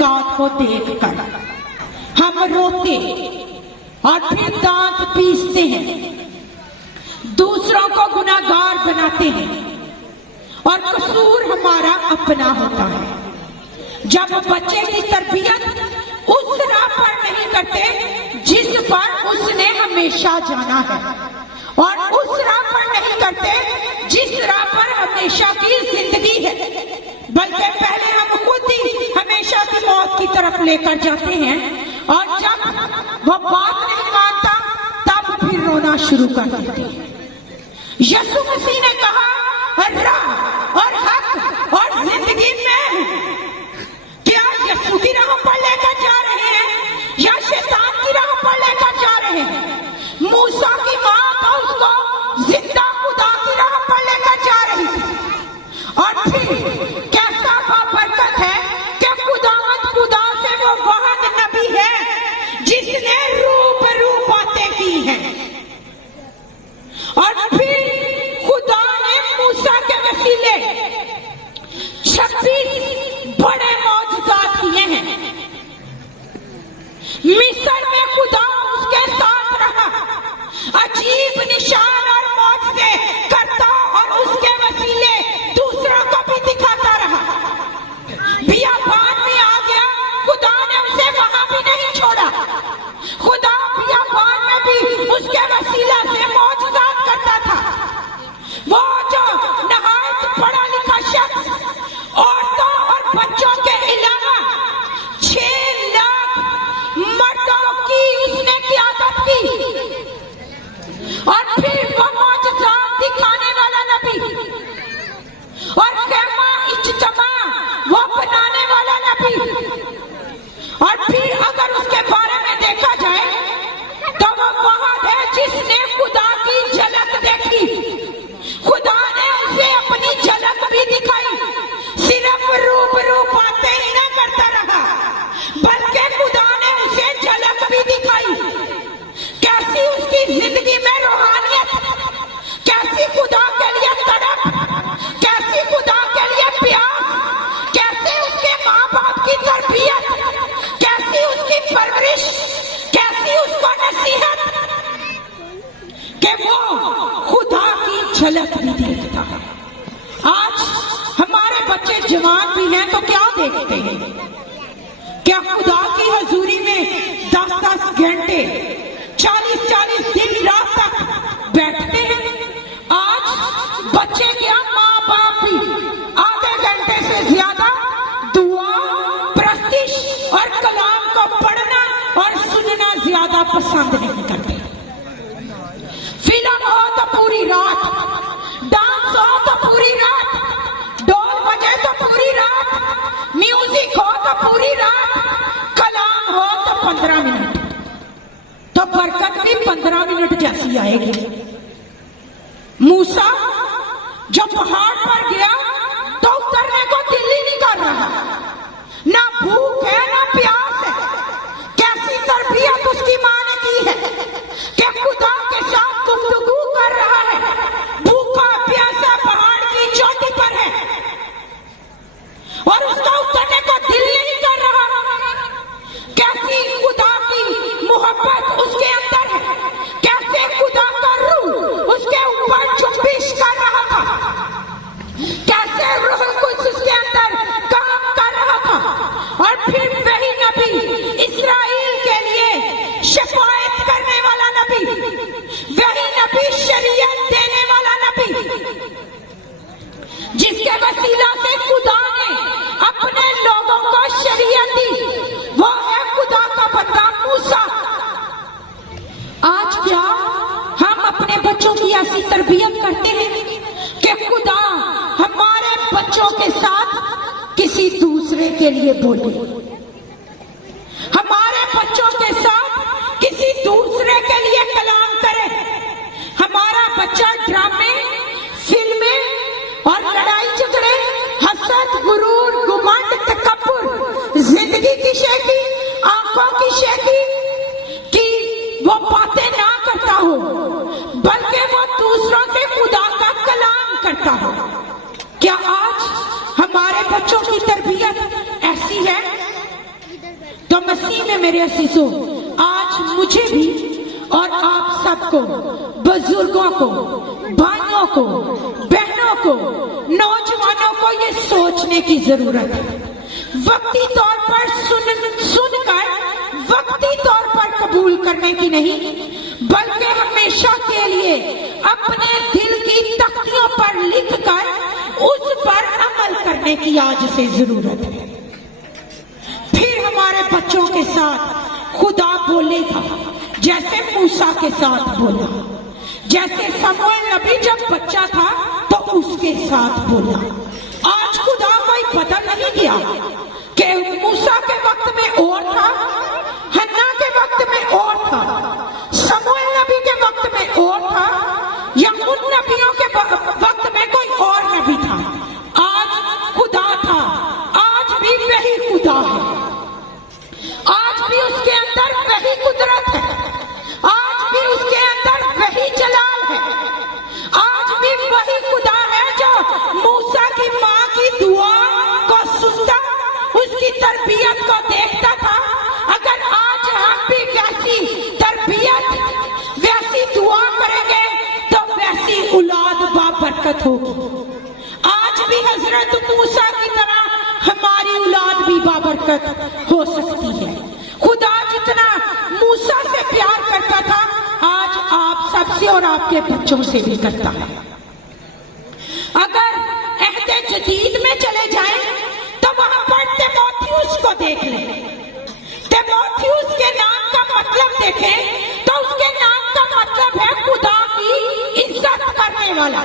औलाद को देखकर हम रोते और फिर दांत पीसते हैं, दूसरों को गुनाहगार बनाते हैं और कसूर हमारा अपना होता है। जब बच्चे की तरबियत उस राह पर नहीं करते जिस पर उसने हमेशा जाना है, और उस राह पर नहीं करते जिस राह पर हमेशा की जिंदगी है, बल्कि पहले हम खुद ही हमेशा की मौत की तरफ लेकर जाते हैं, और जब वो बात नहीं मानता तब फिर रोना शुरू कर देते हैं। यीशु मसीह ने कहा, राह और हक और जिंदगी में। क्या यीशु की राह पर लेकर जा रहे हैं या शैतान की राह पर लेकर जा रहे हैं? मूसा की मां तो उसको जिंदा खुदा की राह पर लेकर जा रही थी, और फिर कैसा बाबरकत है कि खुदा से वो वाहिद नबी है जिसने रूबरू बातें की हैं। और फिर खुदा ने मूसा के वसीले 26 बड़े मौजूदात किए हैं। मिस्र में खुदा उसके साथ रहा, अजीब निशान और मौजूदे करता और उसके वसीले दूसरों को भी दिखाता रहा। बियाबान में आ गया, खुदा ने उसे वहां भी नहीं छोड़ा। खुदा बियाबान में भी उसके वसीला से मौजूदात करता था। वो जो नहायत पढ़ा लिखा शख्स औरतों और बच्चों के अलावा 6 लाख मर्दों की उसने क़यादत की, और फिर वो मौजूदात दिखाने वाला नबी और खेमा इज्तिमा वो बनाने वाला नबी। और फिर अगर उसके बारे में देखा जाए तो वो वहां है जिसने खुदा की झलक देखी। खुदा ने उसे अपनी झलक भी दिखाई, सिर्फ रूबरू बातें ही न करता रहा, बल्कि खुदा ने उसे झलक भी दिखाई। कैसी उसकी जिंदगी में रूहानियत, कैसी खुदा के लिए तड़प, कैसी खुदा के लिए प्यास, कैसे उसके माँ बाप की तरबियत, कैसी उसकी परवरिश, कैसी उसको नसीहत, कि वो खुदा की झलक भी देखता है। आज हमारे बच्चे जवान भी हैं तो क्या देखते हैं? क्या खुदा की हजूरी में 10-10 घंटे 40-40 दिन रात तक बैठते हैं? आज बच्चे क्या, माँ बाप भी आधे घंटे से ज्यादा दुआ, प्रस्तिश और कलाम को पढ़ना और सुनना ज्यादा पसंद नहीं करते। फिल्म हो तो पूरी रात, डांस हो तो पूरी रात, ढोल बजे तो पूरी रात, म्यूजिक हो तो पूरी रात, कलाम हो तो 15 मिनट, तो बरकत भी 15 मिनट जैसी आएगी। मूसा जो पहाड़ पर गया तो उतरने को दिल ही नहीं कर रहा, ना भूख है ना प्यास है। कैसी तरबियत उसकी मां ने की है कि खुदा के साथ गुफ्तगू कर रहा है, भूखा प्यासा पहाड़ की चोटी पर है और उसका उतरने को दिल नहीं कर रहा। कैसी खुदा की मोहब्बत उसके अंदर है, कैसे खुदा का रूह उसके ऊपर जुम्बिश कर रहा था, कैसे रूह कुछ उसके अंदर काम कर रहा था। और फिर वही नबी, इस्राएल के लिए शफायत करने वाला नबी, वही नबी शरीयत देने वाला नबी, जिसके वसीला से खुदा ने अपने लोगों को शरीयत दी, वो है खुदा का बंदा मूसा। आज क्या हम अपने बच्चों की ऐसी तरबियत करते हैं कि खुदा हमारे बच्चों के साथ किसी दूसरे के लिए बोले, हमारे बच्चों के साथ किसी दूसरे के लिए कलाम करे? हमारा बच्चा ड्रामे, फिल्में और लड़ाई झगड़े, हसद, गुरूर, घमंड, तकब्बुर, जिंदगी की शेखी, आंखों की शेखी की वो बातें ना करता हो, बल्कि वो दूसरों से खुदा का कलाम करता हो। क्या आज हमारे बच्चों की तरबियत ऐसी है? تو مسیح میں میرے عزیزوں آج مجھے بھی اور آپ سب کو، بزرگوں کو، بھائیوں کو، بہنوں کو، نوجوانوں کو یہ سوچنے کی ضرورت ہے، وقتی طور پر سن کر وقتی طور پر قبول کرنے کی نہیں، بلکہ ہمیشہ کے لیے اپنے دل کی تختیوں پر لکھ کر اس پر عمل کرنے کی آج سے ضرورت ہے۔ پھر ہمارے بچوں کے ساتھ خدا بولے گا جیسے موسیٰ کے ساتھ بولا، جیسے سموئیل نبی جب بچہ تھا تو اس کے ساتھ بولا۔ آج خدا کوئی بدل نہیں گیا کہ موسیٰ کے وقت میں اور تھا، حنا کے وقت میں اور تھا، سموئیل نبی کے وقت میں اور تھا، یا ان نبیوں کے وقت میں کوئی اور نبی تھا۔ آج خدا تھا، آج بھی وہی خدا ہے، آج بھی اس کے اندر وہی قدرت ہے، آج بھی اس کے اندر وہی جلال ہے، آج بھی وہی خدا ہے جو موسیٰ کی ماں کی دعا کو سنتا، اس کی تربیت کو دیکھتا تھا۔ اگر آج ہم بھی ویسی تربیت، ویسی دعا کریں گے تو ویسی اولاد بابرکت ہوگی۔ آج بھی حضرت موسیٰ کی طرح ہماری اولاد بھی بابرکت ہو سکتی ہے۔ خدا جتنا موسیٰ سے پیار کرتا تھا آج آپ سب سے اور آپ کے بچوں سے بھی کرتا ہے۔ اگر عہد جدید میں چلے جائیں تو وہاں پر تیموتھیوس کو دیکھ لیں۔ تیموتھیوس کے نام کا مطلب دیکھیں تو اس کے نام کا مطلب ہے خدا کی عزت کرنے والا،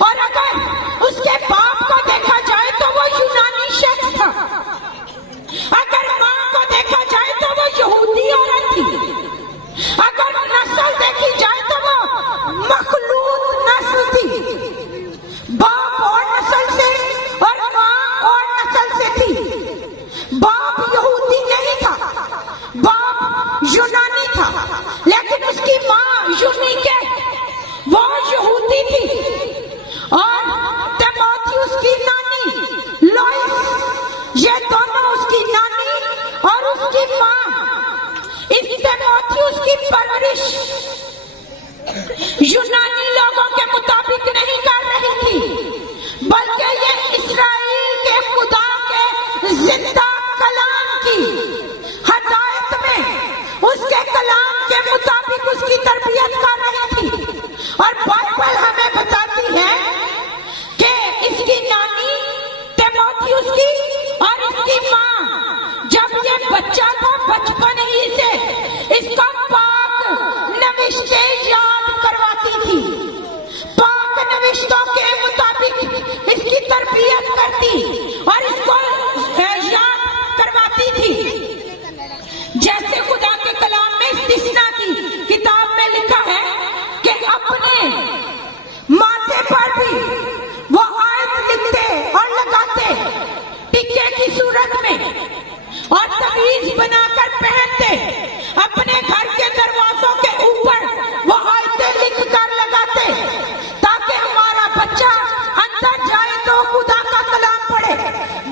اور اگر اس کے باپ کو دیکھا جائے تو وہ یونانی شخص تھا، اگر ماں کو دیکھا جائے تو وہ یہودی عورت تھی، اگر نسل دیکھی جائے تو وہ مخلوط نسل تھی، باپ اور نسل سے اور ماں اور نسل سے تھی۔ باپ یہودی نہیں تھا، باپ یونانی تھا، لیکن اس کی ماں یونیکے، وہ یہودی تھی، اور تیموتھیوس کی نانی لوئس، یہ دونوں اس کی نانی اور اس کی ماں اس تیموتھیوس کی پرورش یونانی لوگوں کے مطابق نہیں کر رہی تھی، بلکہ یہ اسرائیل کے خدا کے زندہ کلام کی ہدایت میں اس کے کلام کے مطابق اس کی تربیت کر رہی تھی۔ اور بائبل ہمیں بتاتی ہے کہ اس کی نانی تیموتھیوس کی اور اس کی ماں جب یہ بچہ تھا بچپن ہی سے اس کو پاک نوشتے یاد کرواتی تھی، پاک نوشتوں کے مطابق اس کی تربیت کرتی اور اس کو یاد کرواتی تھی۔ جیسے خدا کے کلام میں استثنا کی کتاب میں لکھا ہے کہ اپنے ماتھے پر بھی وہ آیت لکھتے اور لگاتے ٹکے کی صورت میں، اور تعویذ بنا کر پہنتے، اپنے گھر کے دروازوں کے اوپر وہ آیتیں لکھ کر لگاتے تاکہ ہمارا بچہ اندر جائے تو خدا کا کلام پڑھے،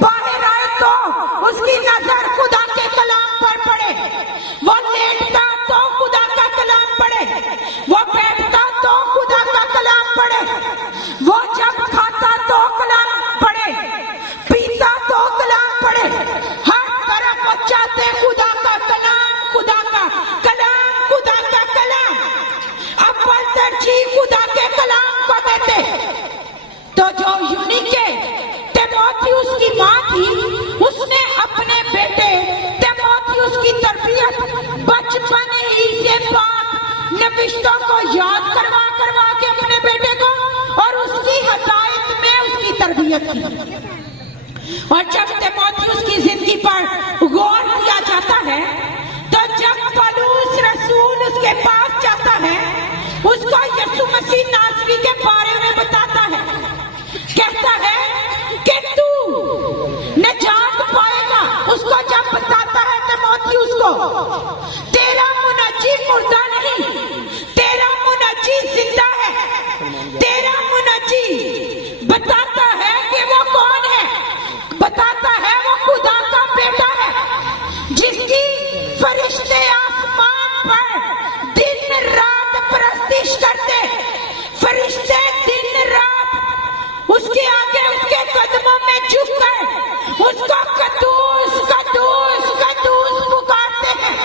باہر آئے تو اس کی نظر خدا کے کلام پر پڑے، وہ لیٹتا تو خدا کا کلام پڑھے، وہ بیٹھتا تو خدا کا کلام پڑھے، وہ جب کھاتا تو کلام پڑھے، پیتا تو کلام پڑھے، ہر طرف بچاتے خدا کا کلام، خدا کا کلام، خدا کا کلام، اول ترجیح خدا کے کلام کو دیتے۔ تو جو یونیکے تیموتھیوس کی ماں تھی اس نے اپنے بیٹے تیموتھیوس کی تربیت بچپن ہی سے پاک نوشتوں کو یاد کروا کے اپنے بیٹے کو اور اس کی ہدایت میں اس کی تربیت کی۔ اور جب تیموتھیوس کی زندگی پر غور کیا جاتا ہے تو جب پولس رسول اس کے پاس جاتا ہے اس کو یسوع مسیح ناصری کے بارے میں بتاتا ہے، کہتا ہے کہ تو نجات پائے گا۔ اس کو جب بتاتا ہے تیموتھیوس کو، تیرا منجی مردہ نہیں، تیرا منجی زندہ ہے، تیرا منجی بتاتا ہے کہ وہ کون ہے، بتاتا ہے وہ خدا کا بیٹا ہے، उसको कद्दूस कद्दूस कद्दूस पुकारते हैं।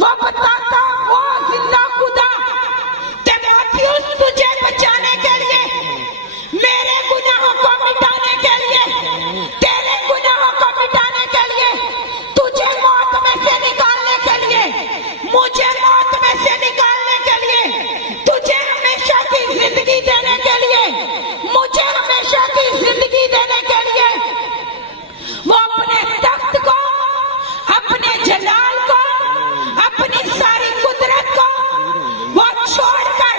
वो बताता वो जिंदा खुदा तीमुथियुस तुझे बचाने के लिए, मेरे गुनाहों को मिटाने के लिए, तेरे गुनाहों को मिटाने के लिए, तुझे मौत में से निकालने के लिए, मुझे मौत में से निकालने के लिए, तुझे हमेशा की जिंदगी देने के लिए, मुझे हमेशा की जिंदगी देने के लिए वो अपने तख्त को, अपने जलाल को, अपनी सारी कुदरत को वो छोड़कर,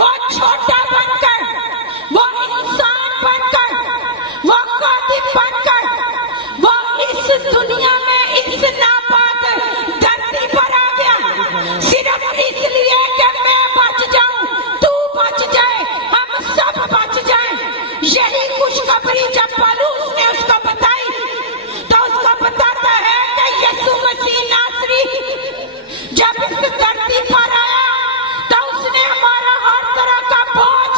वो छोटा बनकर, वो इंसान बनकर, वो कातिल बनकर, वो इस दुनिया में इस नापाक धरती पर आ गया, सिर्फ इसलिए कि मैं बच जाऊं, तू बच जाए, हम सब बच जाएं। यही खुशखबरी जब पौलुस ने उसको बताई तो उसको बताता है कि यीशु मसीह नासरी जब इस धरती पर आया तो उसने हमारा हर तरह का बोझ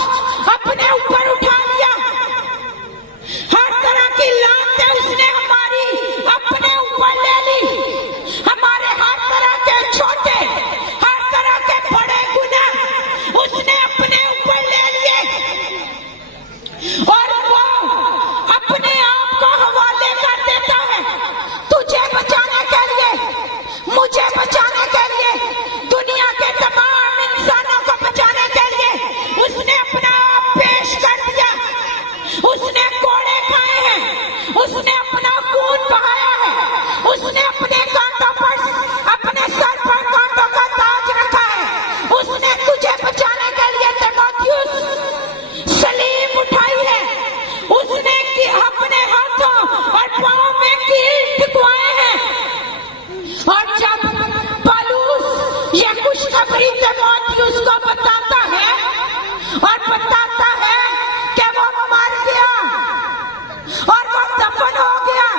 अपने ऊपर उठा लिया, हर तरह की लानतें उसने हमारी अपने ऊपर ले ली, हमारे हर तरह के छोटे, हर तरह के बड़े गुनाह उसने अपने ऊपर ले लिए और वो अपने आप को हवाले कर देता है तुझे बचाने के लिए, मुझे बचाने के लिए, दुनिया के तमाम इंसानों को बचाने के लिए उसने अपना आप पेश कर दिया। उसने कोड़े खाए हैं, उसने अपना खून बहाया है, उसने अपने कांटों पर, अपने सर पर कांटों का ताज रखा है, उसने तुझे बचाने के लिए तीमुथियुस सलीब उठाई है, उसने अपने हाथों और पांव में कील टिकवाए हैं। और जब पौलुस ये खुशखबरी तीमुथियुस को बताता है और बताता है कि वो मर गया और वो दफन हो गया,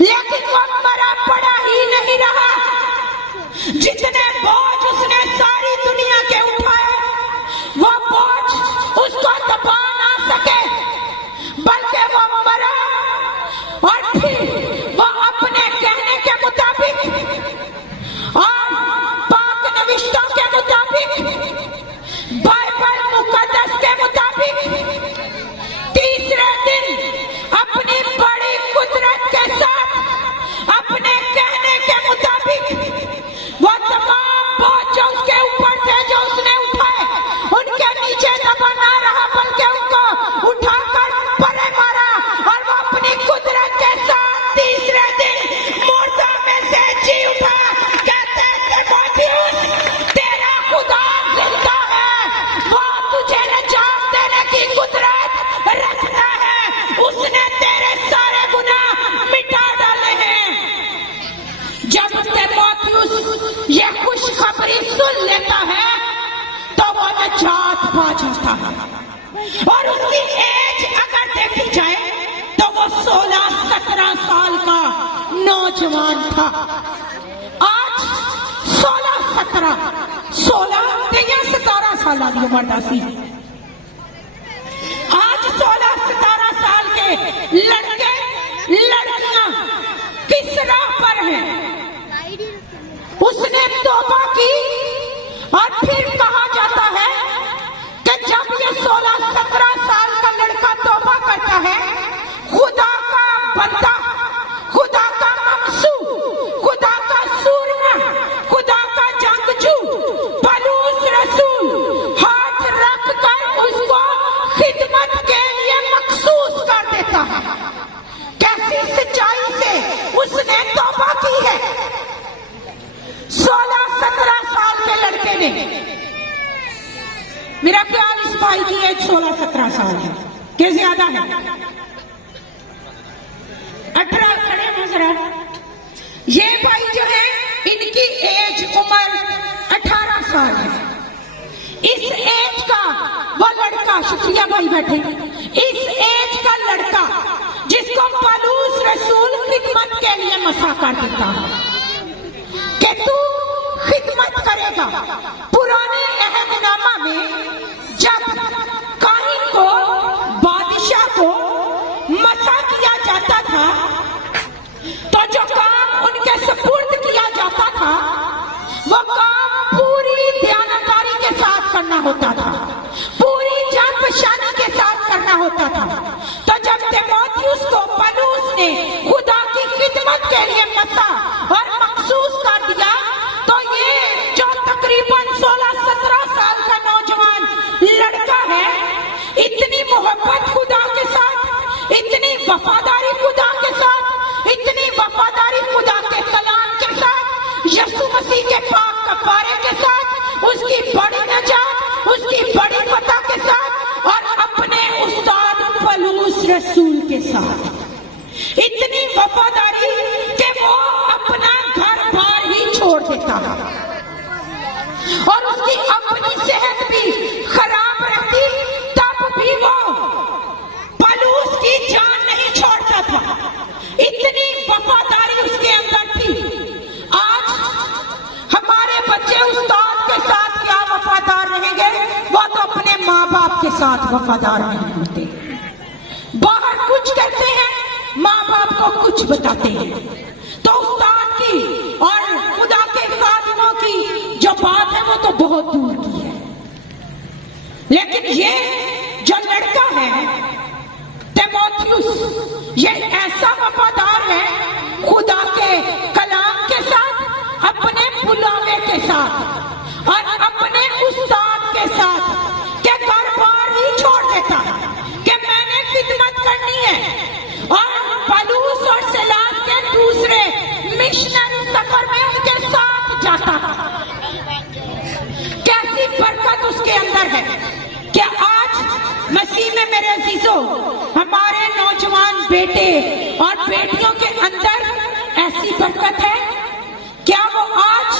लेकिन वो मरा पड़ा ही नहीं रहा। जितने बोझ उसने सारी दुनिया के उठाए वो बोझ उसको दबा ना सके, बल्कि वो मरा और फिर वो अपने कहने के मुताबिक और पाक नविश्तों के मुताबिक, बाइबल मुकद्दस के मुताबिक तीसरे दिन अपनी बड़ी कुदरत के साथ, अपने कहने के मुताबिक वो तमाम बोझ जो उसके ऊपर थे, जो उसने उठाए, उनके नीचे दबा ना रहा, बल्कि उनको उठाकर परे मारा और वो अपनी कुदरत के साथ तीसरे दिन मुर्दों में से जी उठा। कहते हैं तीमुथियुस तेरा खुदा जिंदा है, वो तुझे निजात देने की कुदरत रखता है, उसने तेरे सारे गुनाह मिटा डाले हैं। जब तीमुथियुस ये खुशखबरी सुन लेता है तो वो निजात पा जाता है और उसकी एज अगर देखी जाए तो वो 16-17 साल का नौजवान था। आज 16-17 या 17 साल की उम्र सी। आज 16-17 साल के लड़के लड़कियां किस राह पर हैं? उसने तौबा की और फिर कहा जाता है कि जब ये 16-17 साल का लड़का तौबा करता है, खुदा का बंदा, खुदा का मकसू, खुदा का सूरमा, खुदा का जंगजू पौलुस रसूल हाथ रख कर उसको खिदमत के लिए मखसूस कर देता है। कैसी सच्चाई से उसने तौबा की है। 16-17 साल के लड़के ने, मेरा ख्याल इस भाई की एज 16-17 साल है कि ज्यादा है। 18 खड़े हैं जरा। ये भाई जो है इनकी एज उम्र 18 साल है। इस एज का वो लड़का, शुक्रिया भाई बैठे, इस एज का लड़का जिसको पौलुस रसूल खिदमत के लिए मसा कर देता है कि तू खिदमत करेगा। पुराने अहदनामा में जब काहिन को, बादशाह को मसा किया जाता करना होता था, पूरी जान पहचानी के साथ करना होता था। तो जब तीमुथियुस को पौलुस ने खुदा की खिदमत के लिए मसा और मखसूस कर दिया, तो ये जो तकरीबन 16-17 साल का नौजवान लड़का है, इतनी मोहब्बत खुदा के साथ, इतनी वफादारी खुदा के साथ, इतनी वफादारी खुदा के कलाम के साथ, यीशु मसीह के पाक कफारे के साथ, उसकी बड़ी नजात, उसकी बड़ी फतह के साथ, और अपने उस्ताद पौलुस रसूल के साथ इतनी वफादारी कि वो अपना घर बार ही छोड़ देता है, और उसकी अपनी सेहत भी खराब रहती, तब भी वो पौलुस की जान नहीं छोड़ता था। इतनी वफादारी उसके अंदर थी। आज हमारे बच्चे उस्ताद के साथ क्या वफादार रहेंगे, वो तो अपने माँ बाप के साथ वफादार नहीं होते। बाहर कुछ कहते हैं, माँ बाप को कुछ बताते हैं। तो उस्ताद की और खुदा के खादिमों की जो बात है वो तो बहुत दूर की है। लेकिन ये जो लड़का है तीमुथियुस, ये ऐसा वफादार है खुदा के कलाम के साथ, अपने बुलावे के साथ और अपने उस्ताद के साथ, कि घर बार ही छोड़ देता है कि मैंने खिदमत करनी है। और पौलुस और सीलास के दूसरे मिशनरी सफर में उनके साथ जाता है। कैसी बरकत उसके अंदर है। क्या आज मसीह में मेरे अजीजों, हमारे नौजवान बेटे और बेटियों के अंदर ऐसी बरकत है? क्या वो आज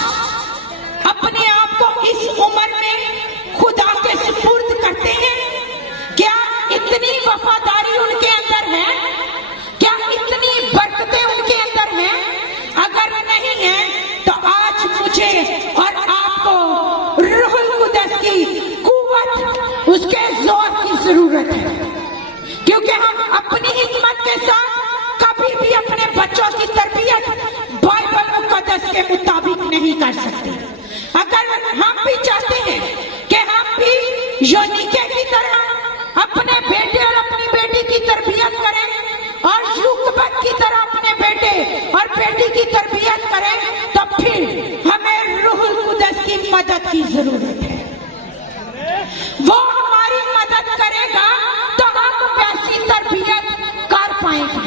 अपने आप को इस उम्र में खुदा के सुपुर्द करते हैं? क्या इतनी वफादारी उनके अंदर है? क्या इतनी बरकतें उनके अंदर हैं? अगर नहीं है तो आज मुझे और आपको रूहुल कुद्दस की कुव्वत, उसके जोर की जरूरत है, क्योंकि हम अपनी हिम्मत के साथ कभी भी अपने बच्चों की तरबियत बाइबल मुकद्दस के मुताबिक नहीं कर सकते। अगर हम भी चाहते हैं कि हम भी यूनिके की तरह अपने बेटे और अपनी बेटी की तरबियत करें, और यूकबत की तरह अपने बेटे और बेटी की तरबियत करें, तो फिर हमें रूहुल कुद्दस की मदद की जरूरत है। वो हमारी मदद करेगा तो हम वैसी तरबियत कर पाएंगे।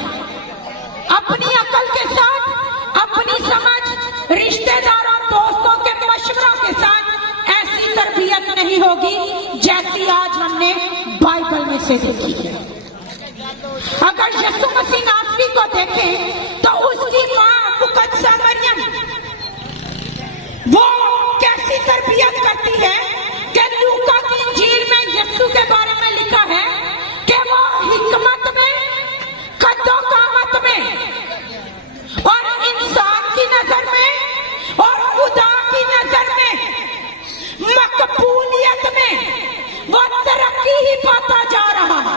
अपनी अकल के साथ, अपनी समझ, रिश्तेदारों, दोस्तों के मशवरों के साथ ऐसी तरबियत नहीं होगी जैसी आज हमने बाइबल में से देखी है। अगर यीशु मसीह नासरी को देखें तो उसकी माँ मुकद्दसा मरियम, वो कैसी तरबियत करती है कि लूका की इंजील में यीशु के बारे में लिखा है कि वो हिकमत में, कद्दो कामत में, और इंसान की नजर में और खुदा की नजर में, मकबूलियत में वो तरक्की ही पाता जा रहा है।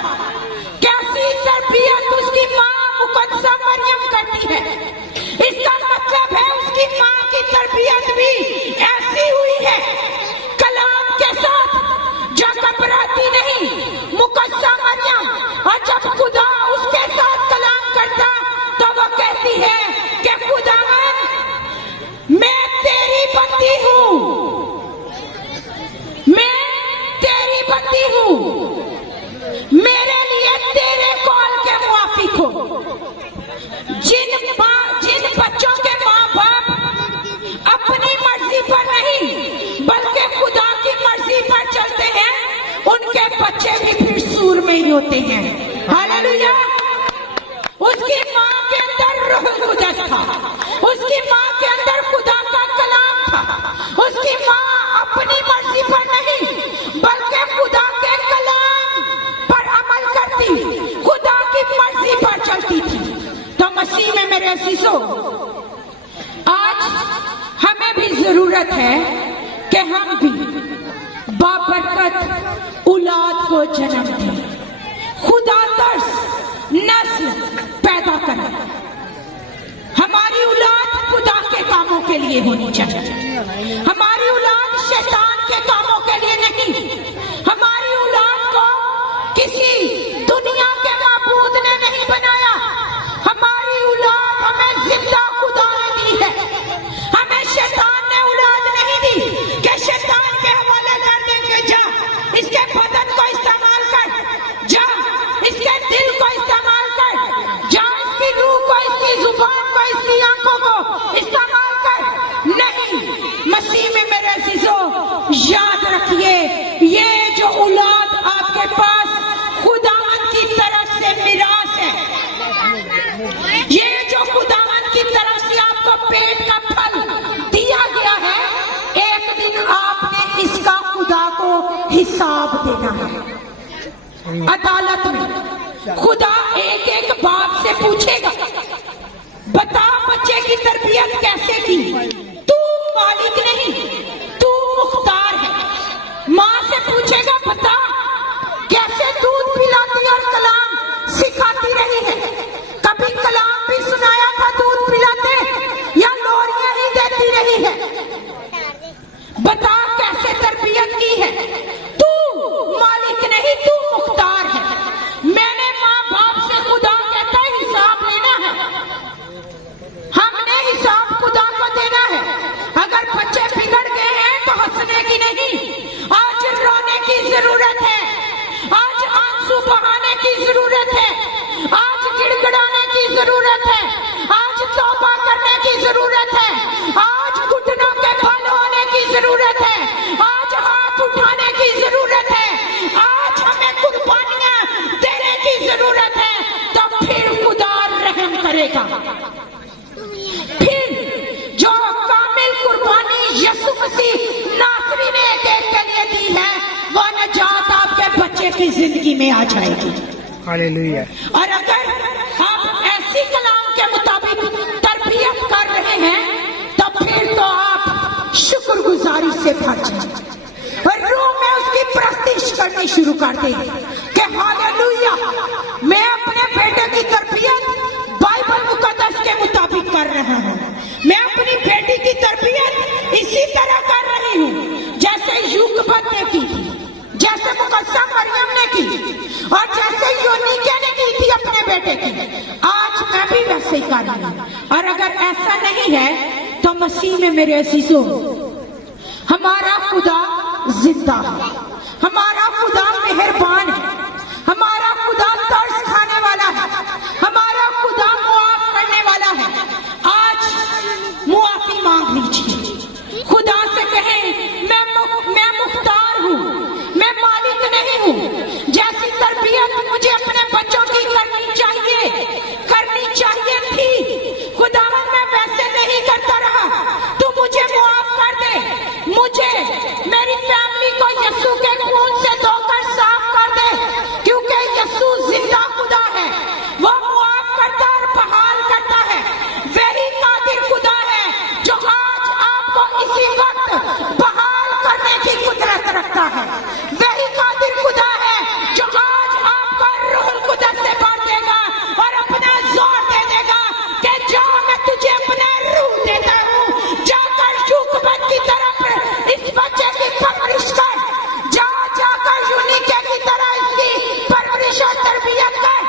कैसी तरबियत उसकी माँ मुकद्दसा मरियम करती है। इसका मतलब है उसकी माँ की तरबियत भी ऐसी हुई है, कलाम के साथ, जो घबराती नहीं। मुकद्दसा मरियम, और जब खुदा उसके साथ कलाम करता तो वो कहती है कि खुदावन, मैं तेरी बंदी हूँ, मैं तेरी बंदी हूँ, मेरे लिए तेरे कॉल के मुआफिक हो। जिन बच्चों के माँ बाप अपनी मर्जी पर नहीं बल्कि खुदा की मर्जी पर चलते हैं, उनके बच्चे भी फिर सूर में ही होते हैं। हालेलुया। उसकी माँ के अंदर रूहुल कुद्दस था, उसकी माँ के अंदर खुदा का कलाम था। उसकी माँ अपनी मर्जी पर नहीं बल्कि खुदा के कलाम पर अमल करती, खुदा की मर्जी पर चलती थी। तो मसीह में मेरे अजीजों, आज हमें भी जरूरत है कि हम भी बाबरकत औलाद को जन्म दें, खुदा तर्स नस्ल पैदा करें। हमारी औलाद खुदा के कामों के लिए होनी चाहिए, हमारी औलाद शैतान के कामों के लिए नहीं। इसकी जुबान को, इसकी आंखों को इस्तेमाल कर। नहीं, मसीह में मेरे अजीजों याद रखिए, ये जो औलाद आपके पास खुदावंद की तरफ से मिरास है, ये जो खुदावंद की तरफ से आपको पेट का फल दिया गया है, एक दिन आपने इसका खुदा को हिसाब देना है। अदालत में खुदा एक एक बाप से पूछेगा, बता बच्चे की तरबियत कैसे की? तू मालिक नहीं, तू मुख्तार है। माँ से पूछेगा, बता कैसे दूध पिलाती और कलाम सिखाती रही है? कभी कलाम भी सुनाया था दूध पिलाते, या लोरियां ही देती रही है? बता कैसे तरबियत की है? तू मालिक नहीं, तू मुख्तार है। मैंने माँ बाप से खुदा कहता है हिसाब लेना है, हमने हिसाब खुदा को देना है। अगर बच्चे बिगड़ गए हैं तो हंसने की नहीं, आज रोने की जरूरत है, आज आंसू बहाने की जरूरत है, आज गिड़गिड़ाने की जरूरत है, आज तौबा करने की जरूरत है, आज घुटनों के बल होने की जरूरत है, आज हाथ उठाने की जरूरत है, आज हमें कुर्बानियां देने की जरूरत है। तो फिर खुदा रहम करेगा। फिर जो कामिल कुर्बानी यीशु मसीह नासरी ने एक के लिए दी है, वो नजात आपके बच्चे की जिंदगी में आ जाएगी। हालेलुया। और अगर आप ऐसी कलाम के मुताबिक तरबियत कर रहे हैं, तो फिर तो आप शुक्रगुजारी से भर जाए और रूह में उसकी प्रस्तिश करनी शुरू कर देंगे कि हालेलुया, मैं अपने बेटे की तरबियत बाइबल मुकद्दस के मुताबिक कर रहा हूँ। मैं अपनी बेटी की तरबियत इसी तरह कर रही हूँ जैसे यूकबत ने की थी, जैसे मुकद्दस मरियम ने की, और जैसे यूनिके ने की थी अपने बेटे की। आज मैं भी वैसे ही कर रही हूँ। और अगर ऐसा नहीं है तो मसीह में मेरे अजीजों, हमारा खुदा जिंदा है, हमारा खुदा मेहरबान है, हमारा खुदा तरस खाने वाला है, हमारा खुदा मुआफ करने वाला है। आज मुआफी मांग लीजिए, खुदा से कहें मैं मुख्तार हूँ, मैं मालिक नहीं हूँ। जैसी तरबियत मुझे अपने बच्चों की करनी चाहिए थी, खुदावंद मैं वैसे नहीं करता रहा, तू मुझे मुआफ कर दे। मुझे मेरी फैमिली को यीशु के खून से धोकर साफ कर दे, क्योंकि यीशु जिंदा खुदा है, वो मुआफ करता और बहाल करता है। वही कादिर खुदा है जो आज आपको इसी वक्त बहाल करने की कुदरत रखता है। वही कादिर खुदा है जो आज आपको रूहुल कुद्दस से भर देगा और अपना जोर दे देगा कि जा, मैं तुझे अपना रूह देता हूँ, जाकर यूकबत की तरफ इस बच्चे की परवरिश कर, जाकर यूनिके की तरह इसकी परवरिश और तरबियत कर,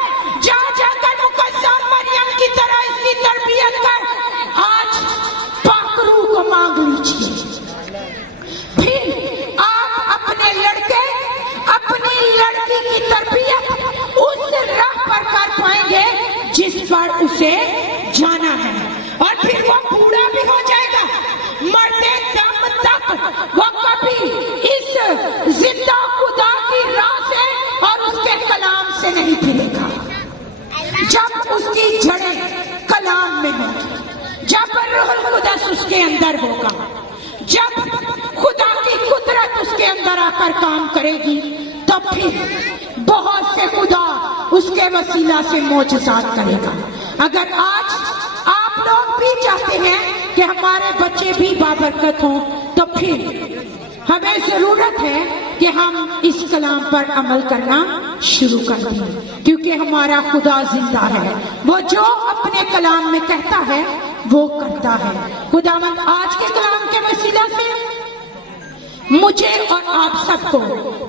जाकर मुकद्दस मरियम की तरह इसकी तरबियत कर। आज पाक रूह को मांग लीजिए। फिर आप अपने लड़के, अपनी लड़की की तरबियत उस राह पर कर पाएंगे जिस पर उसे जाना है, और फिर वो बूढ़ा भी हो जाएगा, मरते दम तक वो कभी इस जिंदा खुदा की राह से और उसके कलाम से नहीं फिरेगा। जब उसकी जड़ें कलाम में होंगी, जब रूहुल कुद्दस उसके अंदर होगा, जब खुदा की कुदरत उसके अंदर आकर काम करेगी, तब फिर बहुत से खुदा उसके वसीला से मोजज़ात करेगा। अगर आज आप लोग भी चाहते हैं कि हमारे बच्चे भी बाबरकत हों, तो फिर हमें जरूरत है कि हम इस कलाम पर अमल करना शुरू कर दें, क्योंकि हमारा खुदा जिंदा है। वो जो अपने कलाम में कहता है वो करता है। खुदावंद आज के कलाम के वसीला से मुझे और आप सबको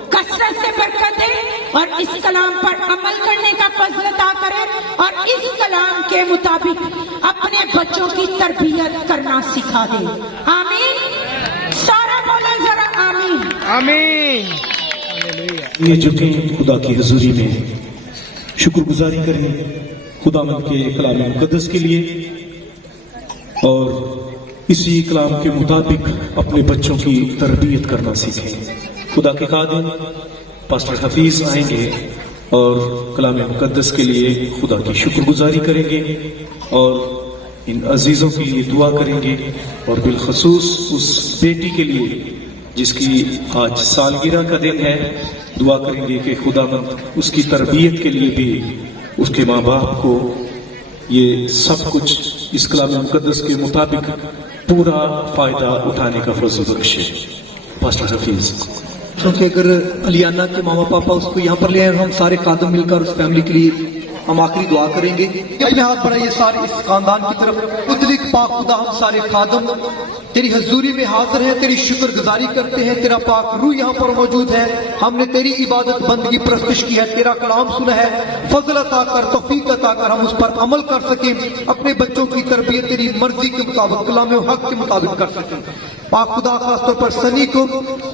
कसरत से बरकत दे और इस कलाम पर अमल करने का फजल अता करे, और इस कलाम के मुताबिक अपने बच्चों की तरबियत करना सिखा दे। आमीन। सारा बोले जरा आमीन। आमीन। ये झुके खुदा की हुजूरी में शुक्रगुजारी करें। खुदावंद के कलाम मुकद्दस के लिए और इसी कलाम के मुताबिक अपने बच्चों की तरबियत करना सीखें। खुदा के खादिम पास्टर हफीज आएंगे और कलाम मुकद्दस के लिए खुदा की शुक्रगुजारी करेंगे और इन अजीज़ों के लिए दुआ करेंगे और बिलखसूस उस बेटी के लिए जिसकी आज सालगिरह का दिन है, दुआ करेंगे कि खुदावंद उसकी तरबियत के लिए भी उसके माँ बाप को ये सब कुछ इस कलाम मुकद्दस के मुताबिक पूरा फायदा उठाने का फजल बख्शे। पास्टर हफीज। क्योंकि अगर अलियाना के मामा पापा उसको यहाँ पर ले आए, हम सारे खादम मिलकर उस फैमिली के लिए हम आखिरी दुआ करेंगे। अपने हाथ बढ़ाइए सारे इस खानदान की तरफ। उतलिक पाक खुदा, हम सारे खादम तेरी हजूरी में हाजिर हैं, तेरी शुक्रगुजारी करते हैं। तेरा पाक रूह यहाँ पर मौजूद है, हमने तेरी इबादत बंदगी प्रस्तुत की है, तेरा कलाम सुना है। फजल अता कर, तौफीक अता कर, हम उस पर अमल कर सकें, अपने बच्चों की तरबियत तेरी मर्जी के मुताबिक, कलाम हक के मुताबिक कर सकें। पाक खुदा खासतौर पर सनी को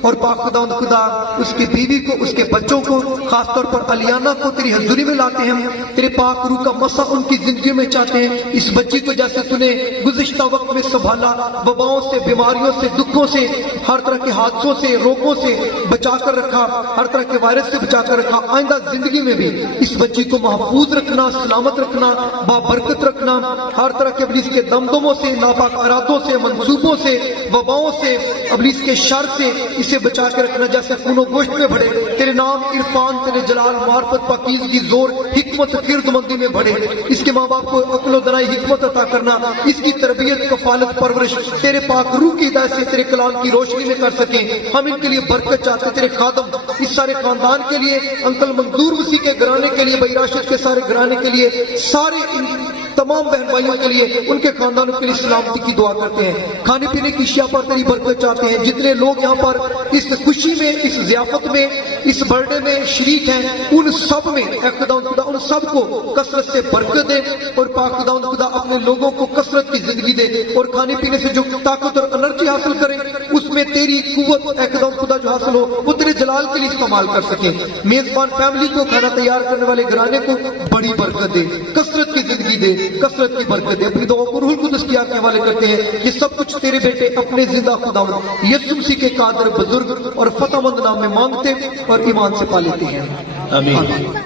और पाक खुदा उसकी बीवी को, उसके बच्चों को, खासतौर पर अलियाना को तेरी हजूरी में लाते हैं। तेरे पाक रूह का मसा उनकी जिंदगी में चाहते हैं। इस बच्ची को जैसे तूने गुज़िश्ता वक्त में संभाला, वबाओं से, बीमारियों से, दुखों से, हर तरह के हादसों से, रोगों से बचा कर रखा, हर तरह के वायरस से बचा कर रखा। आइंदा जिंदगी में भी इस बच्ची को महफूज रखना, सलामत रखना, बाबरकत रखना, हर तरह के इब्लीस के दमदमों से, नापाक इरादों से, मंसूबों से, वबाओं से, इब्लीस के शर से इसे बचा के रखना। जैसे खूनो गोश्त में बढ़े, तेरे नाम, इरफान, तेरे जलाल, मार्फत, पाकीज़गी, जोर, हिकमत, फिरदमंदी में बढ़े। इसके माँ बाप को अक्ल दनाई, हिकमत अता करना, इसकी तरबियत, कफालत, परवरिश तेरे पाक रूह की हिदायत से, तेरे कलाम की रोशनी में कर सकें। हम इनके लिए बरकत चाहते, तेरे खादम इस सारे खानदान के लिए, अंकल मंजूर मसीह के घराने के लिए, भाई राशिद के सारे घराने के लिए, सारे तमाम बहन भाइयों के लिए, उनके खानदानों के लिए सलामती की दुआ करते हैं। खाने पीने की अशिया पर तेरी बरकत चाहते हैं। जितने लोग यहाँ पर इस खुशी में, इस ज़ियाफत में, इस बर्थडे में शरीक हैं, उन सब में खुदा उन सबको कसरत से बरकत दे और पाक खुदा अपने लोगों को कसरत की जिंदगी दे और खाने पीने से जो ताकत और एनर्जी हासिल करें, उसमें तेरी कुव्वत खुदा जो हासिल हो वो तेरे जलाल के लिए इस्तेमाल कर सके। मेजबान फैमिली को, खाना तैयार करने वाले घराने को बड़ी बरकत दे, कसरत की जिंदगी दे, कसरत की बरकत दे। अपनी दुआओं को रूहुल कुद्दस की के हवाले करते हैं। ये सब कुछ तेरे बेटे अपने जिंदा खुदावंद यीशु मसीह के कादर, बुजुर्ग और फतहमंद नाम में मांगते और ईमान से पा लेते हैं। आमीन।